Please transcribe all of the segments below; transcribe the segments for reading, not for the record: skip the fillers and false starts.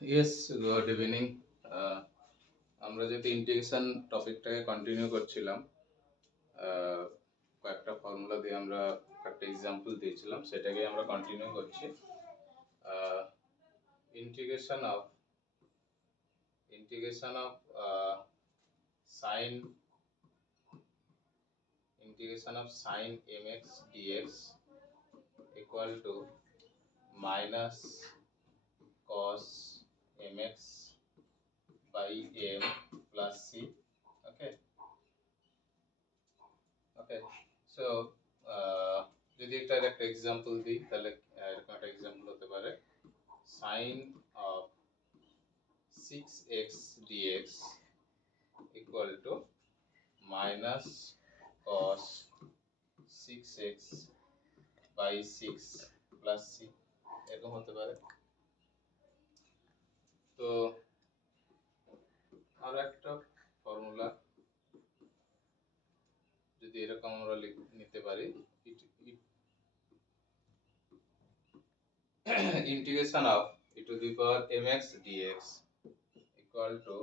Yes, good evening. আমরা যদি integration টপিকটাকে continue করছিলাম, কয়েকটা ফর্মুলা দিয়ে আমরা একটা এক্সাম্পল দিয়েছিলাম, সেটাকে আমরা কন্টিনিউ করছি। Integration of sine sine mx dx equal to minus cos mx by m plus c. Okay. So যদি এটার একটা এক্সাম্পল দিই, তাহলে এরকম একটা এক্সাম্পল হতে পারে sin of 6x dx equal to minus cos 6x by 6 plus c, এরকম হতে পারে। তো আর একটা ফর্মুলা যদি এরকম আমরা নিতে পারি, integration of e to the power mx dx equal to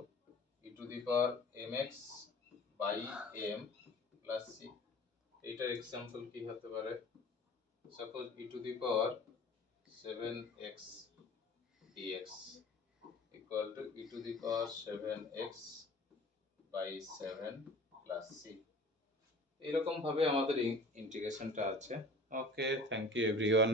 e to the power mx by m plus c। এটার এক্সাম্পল কি হতে পারে? Suppose e to the power 7x dx equal to e to the power 7x by 7 plus c। এরকম ভাবে আমাদের ইন্টিগ্রেশনটা আছে। ওকে, thank you everyone.